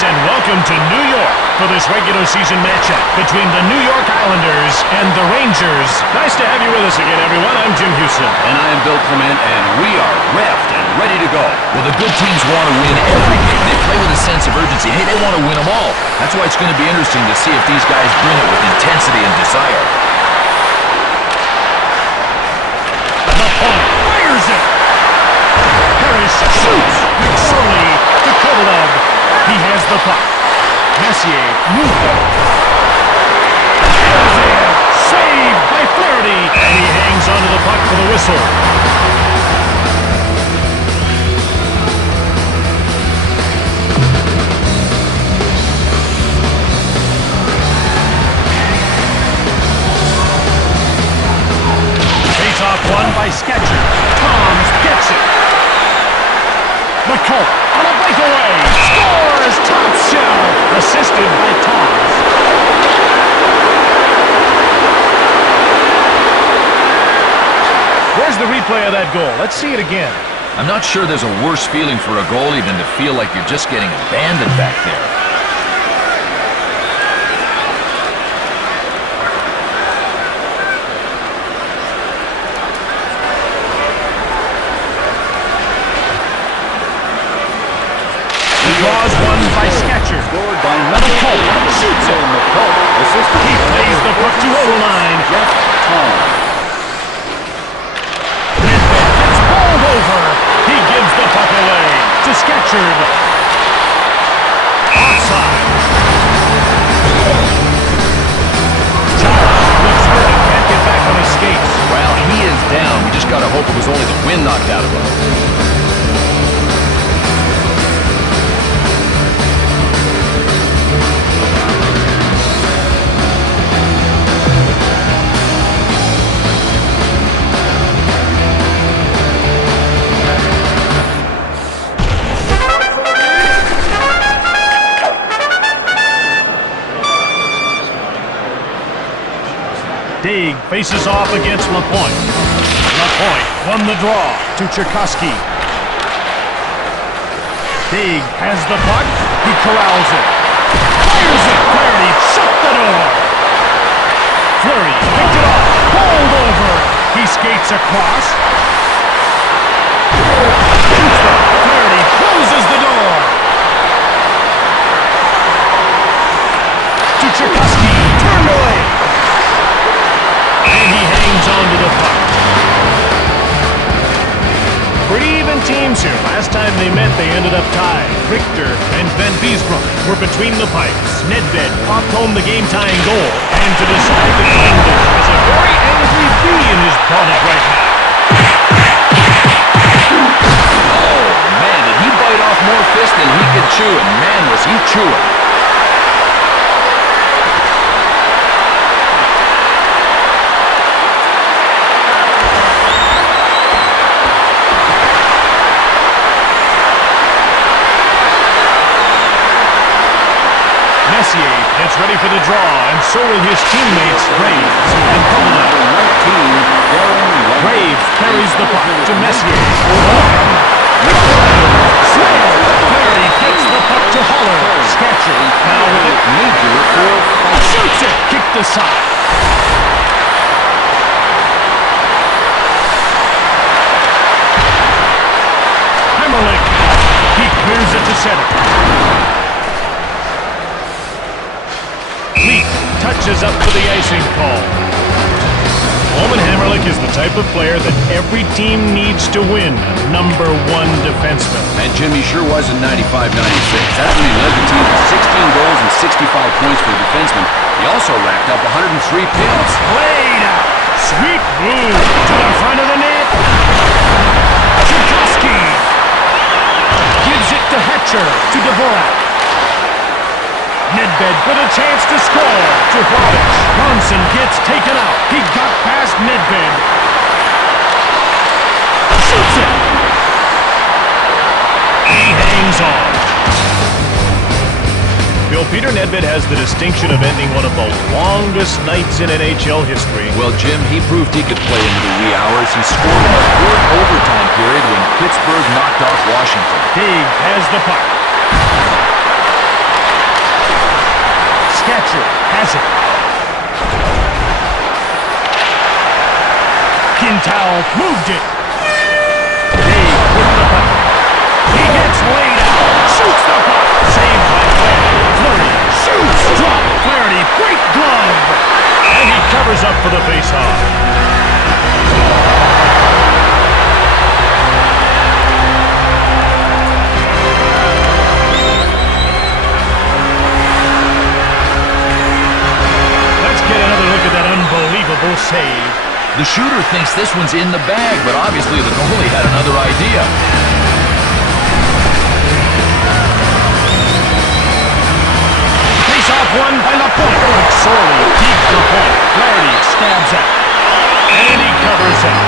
Greetings and welcome to New York for this regular season matchup between the New York Islanders and the Rangers. Nice to have you with us again, everyone. I'm Jim Houston. And I am Bill Clement, and we are revved and ready to go. Well, the good teams want to win every game. They play with a sense of urgency. Hey, they want to win them all. That's why it's going to be interesting to see if these guys bring it with intensity and desire. The point. Fires it. Harris shoots. Surely to Kovalov. He has the puck. Messier moved it. Saved by Flaherty. And he hangs onto the puck for the whistle. Face-off won by Sketcher. Toms gets it. McCullough on a breakaway. Scores! Top shelf. Assisted by Toms. Where's the replay of that goal? Let's see it again. I'm not sure there's a worse feeling for a goalie than to feel like you're just getting abandoned back there. Draws one by Sketcher. Scored by McCullough shoots it. He plays the puck to Overline. Nedved gets bowled over. He gives the puck away to Sketcher. Offside. Chara looks hurt and can't get back on his skates. Well, he is down. We just got to hope it was only the wind knocked out of him. Dig faces off against LaPointe. LaPointe won the draw to Tchaikovsky. Dig has the puck. He corrals it. Fires it. Flaherty shut the door. Fleury picked it off. Bowled over. He skates across. Shoots it. Flaherty closes the door. To Tchaikovsky. Turned away. And he hangs on to the puck. Pretty even teams here. Last time they met, they ended up tied. Richter and Van Biesbroek were between the pipes. Nedved popped home the game-tying goal. And to decide the game, there is a very angry bee in his bonnet right now. Oh, man, did he bite off more fists than he could chew, and man, was he chewing. Messier gets ready for the draw, and so will his teammates, Graves and Kovalov. Graves carries the puck to Messier. Slam! Flaherty gets the puck to Holler. Sketcher now with it. Major Shoots it! Kicked aside. Hammerlick. He clears it to center. Leak touches up for the icing call. Holman Hammerlick is the type of player that every team needs to win. Number one defenseman. And Jim, he sure was in 95-96. That's when he led the team to 16 goals and 65 points for the defenseman. He also racked up 103 pickups. Played out. Sweet move to the front of the net. Tchaikovsky gives it to Hatcher, to Dvorak. Nedved with a chance to score to Hlavich. Bronson gets taken out. He got past Nedved. Shoots it. He hangs on. Bill, Peter Nedved has the distinction of ending one of the longest nights in NHL history. Well, Jim, he proved he could play into the wee hours. He scored in the fourth overtime period when Pittsburgh knocked off Washington. Dig has the puck. Sketcher has it. Quintal moved it. Dave with the puck. He gets laid out. Shoots the puck. Saved by Flaherty. Fleury shoots. Drop. Flaherty. Great glove. And he covers up for the faceoff. Unbelievable save. The shooter thinks this one's in the bag, but obviously the goalie had another idea. Face-off won by Lapointe. Sorely keeps the point. Flaherty stabs out. And he covers up.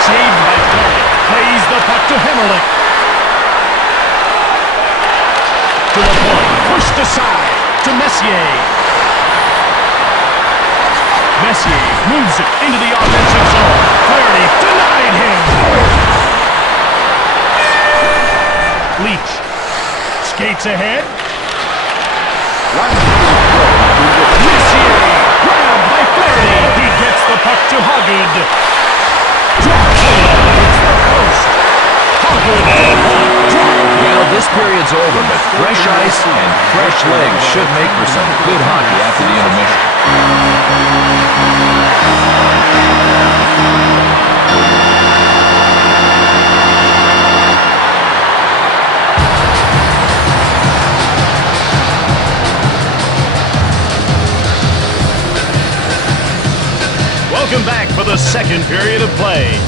Saved by Flaherty. Plays the puck to Hemmerlich. To the point. Pushed aside to Messier. Messier moves it into the offensive zone. Flaherty denied him. Leach skates ahead. Messier grabbed by Flaherty. He gets the puck to Hoggood. Well, this period's over, but fresh ice and fresh legs should make for some good hockey after the intermission. Welcome back for the second period of play.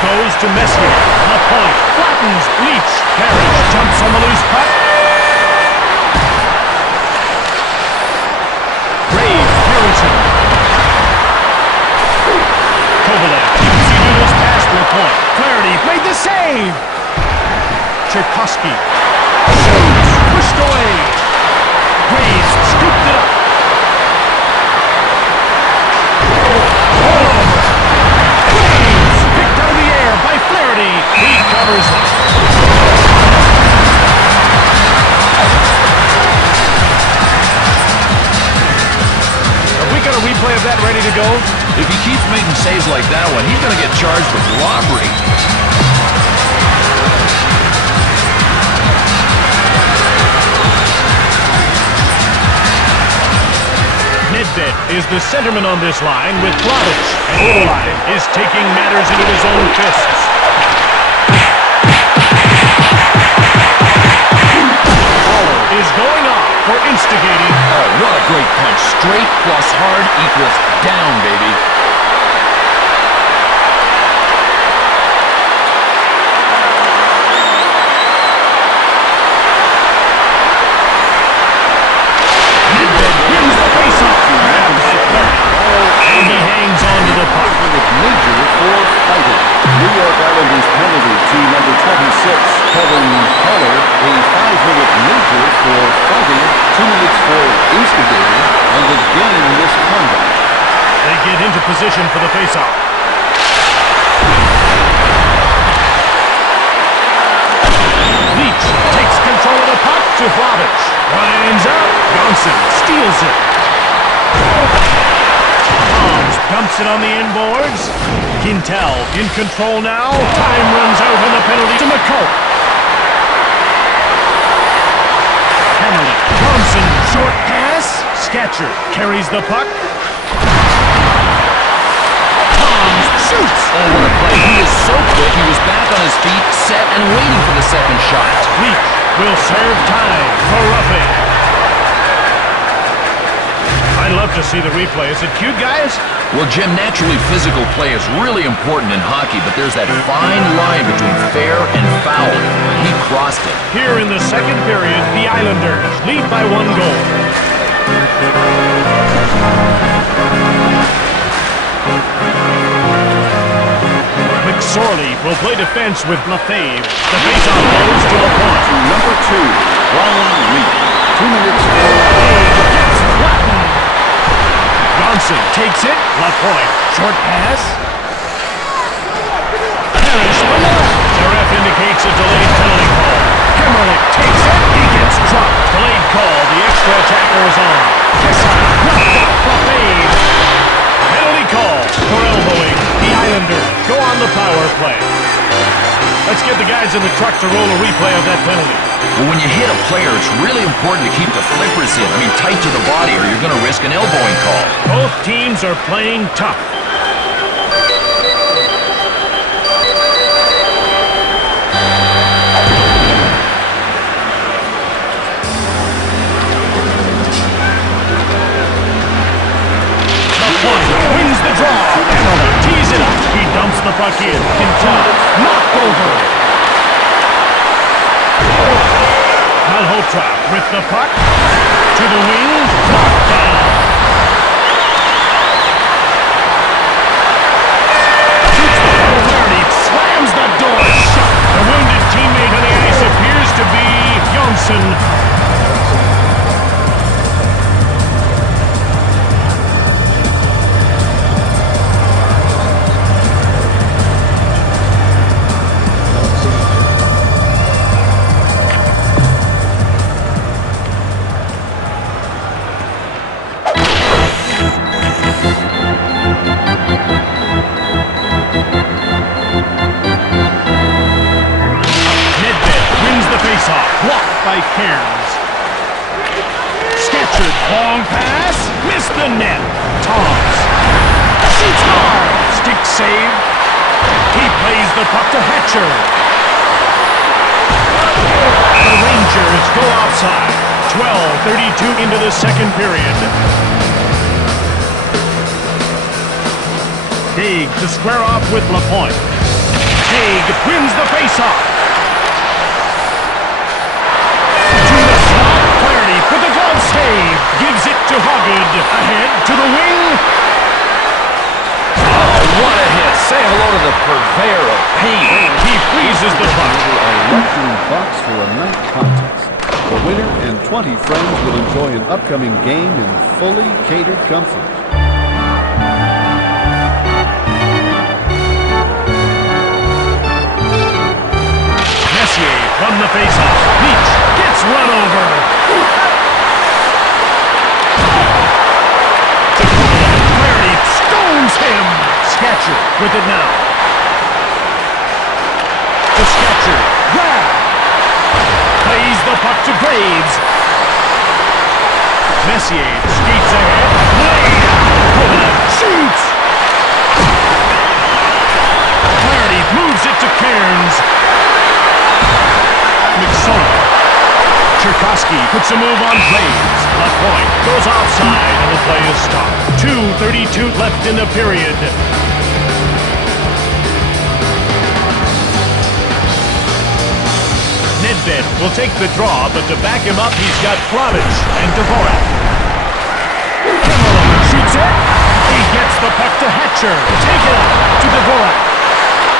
Goes to Messier. Lapointe flattens. Leach. Parrish jumps on the loose puck. Graves carries him. Kovalev keeps Udo's pass to Lapointe. Flaherty made the save. Cherkowski shoots. Pushed away. Graves scooped it up. Flaherty, he covers it. Have we got a replay of that ready to go? If he keeps making saves like that one, he's going to get charged with robbery. Nedved is the centerman on this line with Plavich, and Oberline is taking matters into his own fists. Is going off for instigating. Oh, what a great punch. Straight plus hard equals down, baby. Nedved wins the faceoff. And he hangs on to the puck. Major for fighting. New York Islanders penalty to number 26, Kevin Keller, a 5-minute major for fighting, 2 minutes for instigating, and again misconduct. They get into position for the faceoff. Leach takes control of the puck to Plavich. Lines up. Johnson steals it. Tom's dumps it on the inboards. Quintal in control now. Time runs out on the penalty to McCullough. Penalty. Thompson, short pass. Sketcher carries the puck. Toms shoots. Oh, what a play. He is so quick. He was back on his feet, set and waiting for the second shot. Leach will serve time for roughing. I'd love to see the replay. Is it cute, guys? Well, Jim, naturally physical play is really important in hockey, but there's that fine line between fair and foul. He crossed it. Here in the second period, the Islanders lead by 1 goal. McSorley will play defense with Lefebvre. The faceoff goes to a point. To number 2, Brian Lee. 2 minutes for Gets flattened. Johnson takes it. Left point. Short pass. Parrish from the left. The ref indicates a delayed penalty call. Hemmerlich takes it. He gets dropped. Delayed call. The extra attacker is on. Kessler knocked off Lefebvre. Penalty call for elbowing. The Islanders go on the power play. Let's get the guys in the truck to roll a replay of that penalty. Well, when you hit a player, it's really important to keep the flippers in. Tight to the body, or you're going to risk an elbowing call. Both teams are playing tough. Wins the draw. Hemmerlich tees it up. He dumps the puck in. Quintana knocked over. Malhotra with the puck. To the wing. Knocked down. Shoots the puck. Flaherty slams the door shut. The wounded teammate on the ice appears to be Johnson. Blocked by Cairns. Sketchered. Long pass. Missed the net. Toms. Shoots hard. Stick save. He plays the puck to Hatcher. The Rangers go offside. 12:32 into the second period. Haig to square off with Lapointe. Haig wins the faceoff. With the glove save, gives it to Hoggood. Ahead to the wing. Oh, what a hit. Say hello to the purveyor of pain. He freezes the puck. a luxury box for a night contest. The winner and 20 friends will enjoy an upcoming game in fully catered comfort. Messier from the faceoff. Leach gets run over. Flaherty stones him. Sketcher with it now. To Sketcher. Grab. Plays the puck to Graves. Messier skates ahead. Blade. Kovalev shoots. Flaherty moves it to Cairns. McSorley. Cherkowski puts a move on Graves. Left point goes offside and the play is stopped. 2:32 left in the period. Nedved will take the draw, but to back him up, he's got Kravitz and Dvorak. Hemmerlich shoots it. He gets the puck to Hatcher. Take it up to Dvorak.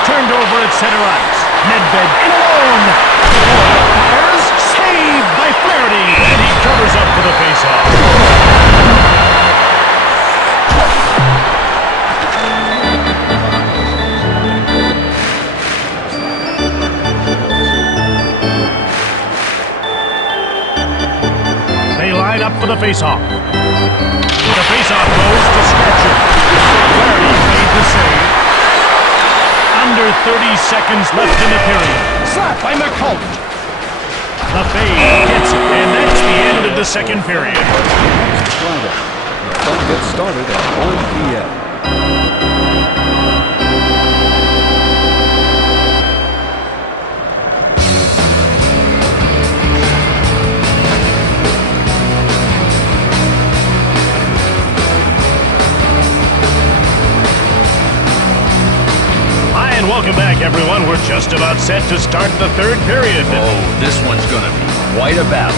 Turned over at center ice. Nedved in alone. Dvorak fires. Saved by Flaherty. And he covers up for the faceoff. They line up for the faceoff. The faceoff goes to Sketcher. Flaherty made the save. Under 30 seconds left in the period. Slap by McCulloch. Lefebvre gets it, and that's the end of the second period. Friday. The fun gets started at 1 p.m. Welcome back, everyone. We're just about set to start the third period. Oh, this one's going to be quite a battle.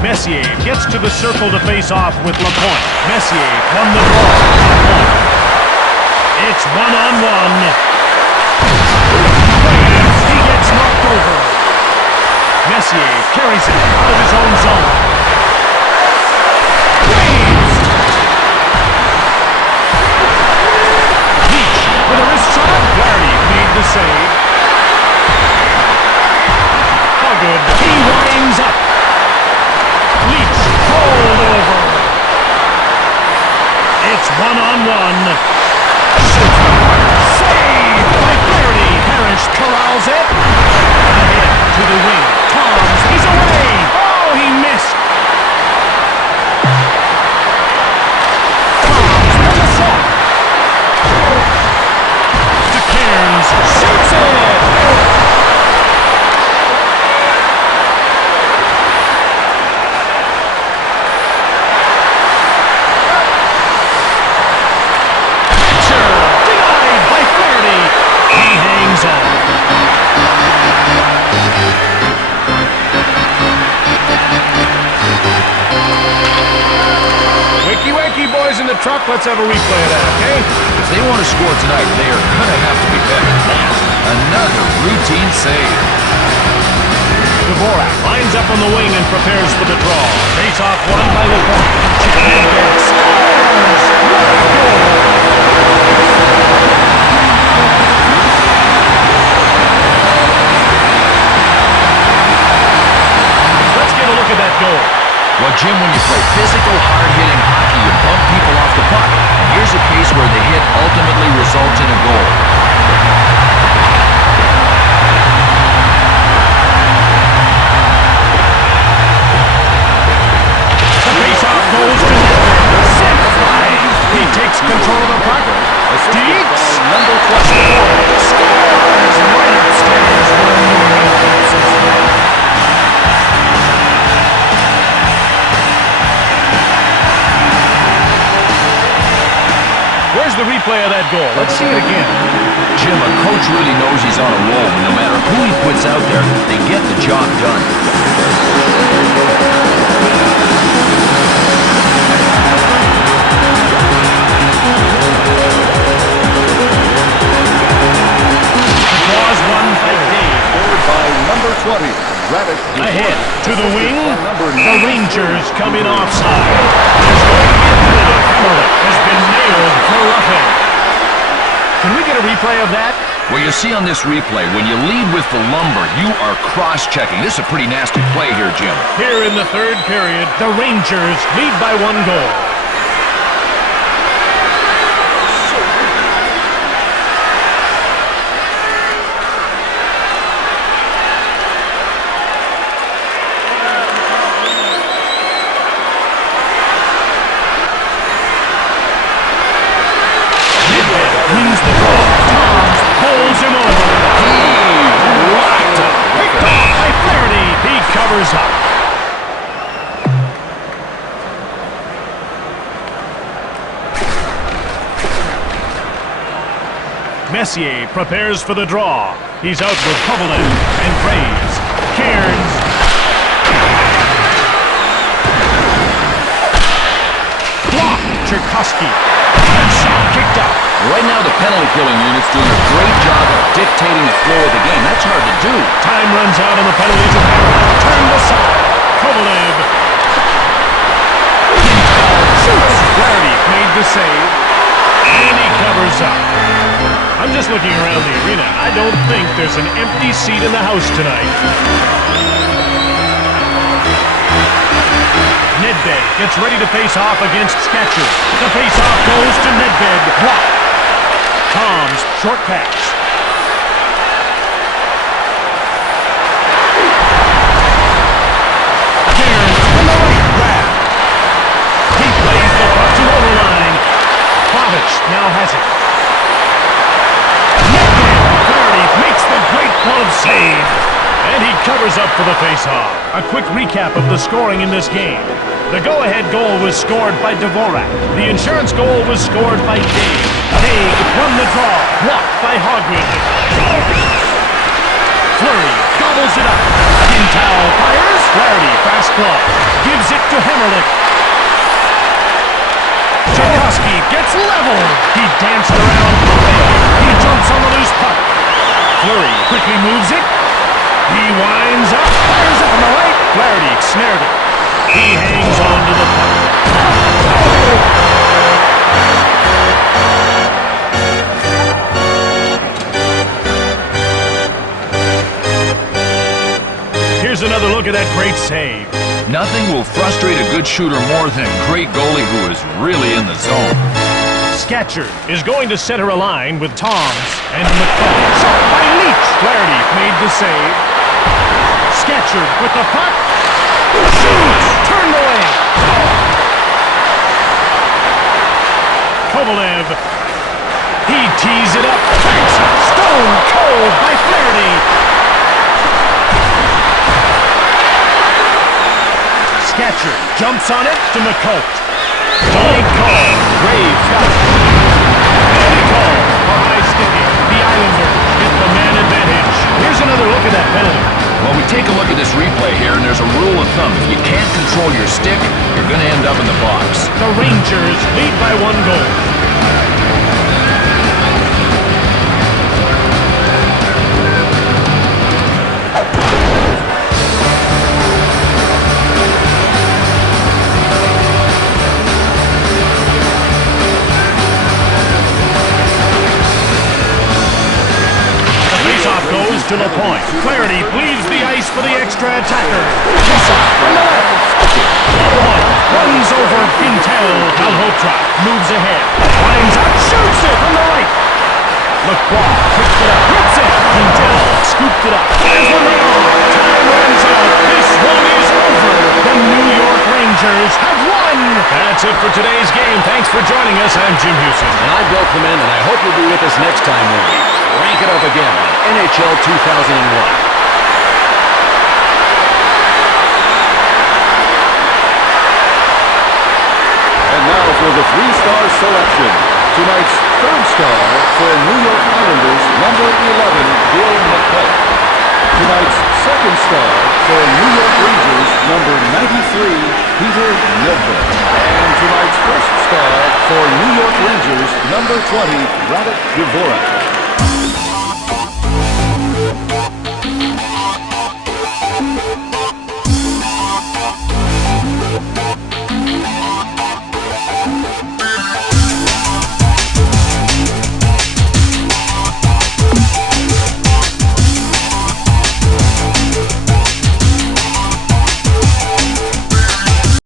Messier gets to the circle to face off with LaPointe. Messier won the draw. It's one-on-one. He gets knocked over. Messier carries it out of his own zone. Waves! Leach with a wrist shot. Flaherty made the save. How good. He winds up. Leach pulled over. It's one-on-one. Save by Flaherty. Parrish corrals it. Ahead to the wing. Toms, he's away. Oh, he missed. Toms with a shot. To Cairns. Shoots it. In the truck, let's have a replay of that, okay? If they want to score tonight, they are going to have to be better than that. Another routine save. Dvorak lines up on the wing and prepares for the draw. Face-off won by LaPointe. Nedved scores! What a goal! Let's get a look at that goal. Well, Jim, when you play physical, hard-hitting hockey, you bump people off the puck. And here's a case where the hit ultimately results in a goal. The face-off goes to Nedved. Set fly. He takes control of the puck. Deeks. Number 24. Scores! Right upstairs for a New England Patriots. Where's the replay of that goal? Let's see it again. Jim, a coach really knows he's on a roll. No matter who he puts out there, they get the job done. The draw's won by Dave. Scored by number 20. Radek. Ahead to the wing. The Rangers come in offside. There's going to be a penalty. Hammerlick has been nailed for roughing. Can we get a replay of that? Well, you see on this replay, when you lead with the lumber, you are cross-checking. This is a pretty nasty play here, Jim. Here in the third period, the Rangers lead by 1 goal. Wins the draw. Toms pulls him over. He rocked him. Picked off by Flaherty. He covers up. Messier prepares for the draw. He's out with Kovalev and Graves. Cairns. Block. Tchaikovsky. Shot kicked out. Right now, the penalty-killing unit's doing a great job of dictating the flow of the game. That's hard to do. Time runs out on the penalties of turned aside. Kovalev. Shoots. Flaherty made the save. And he covers up. I'm just looking around the arena. I don't think there's an empty seat in the house tonight. Nedved gets ready to face off against Sketcher. The face-off goes to Nedved. Blocked. Toms, short pass. save. And he covers up for the faceoff. A quick recap of the scoring in this game. The go-ahead goal was scored by Dvorak. The insurance goal was scored by Dave. Haig won the draw. Blocked by Hogwood. Fleury gobbles it up. Quintal fires. Flaherty, fast glove. Gives it to Hemmerlich. Tchaikovsky gets level. He danced around. He jumps on the loose puck. Fleury quickly moves it. He winds up. Fires it from the right. Flaherty snared it. He hangs on to the puck. Here's another look at that great save. Nothing will frustrate a good shooter more than a great goalie who is really in the zone. Scatchard is going to center a line with Toms and McCall. Shot by Leach. Flaherty made the save. Scatchard with the puck. Shoots! Turned away. Kovalev. He tees it up. Takes it. Stone cold by Flaherty. Scatchard jumps on it to McColt. Delayed call. Graves got it. And he calls for high sticking. The Islanders get the man advantage. Here's another look at that penalty. Well, we take a look at this replay here, and there's a rule of thumb. If you can't control your stick, you're going to end up in the box. The Rangers lead by 1 goal. To the point. Flaherty leaves the ice for the extra attacker. From the left. Runs over Quintal. Malhotra moves ahead. Lines up, shoots it from the right. Lacroix picks it up, hits it. Quintal scooped it up. There's the run. Time runs out. This one is over. The New York Rangers have won. That's it for today's game. Thanks for joining us. I'm Jim Houston. And I'm Bill Clement, and I hope you'll be with us next time when we rank it up again on NHL 2001. And now for the 3-star selection. Tonight's 3rd star for New York Islanders, number 11, Bill McCullough. Tonight's 2nd star for New York Rangers, number 93, Peter Nedved. And tonight's 1st star for New York Rangers, number 20, Radek Dvorak.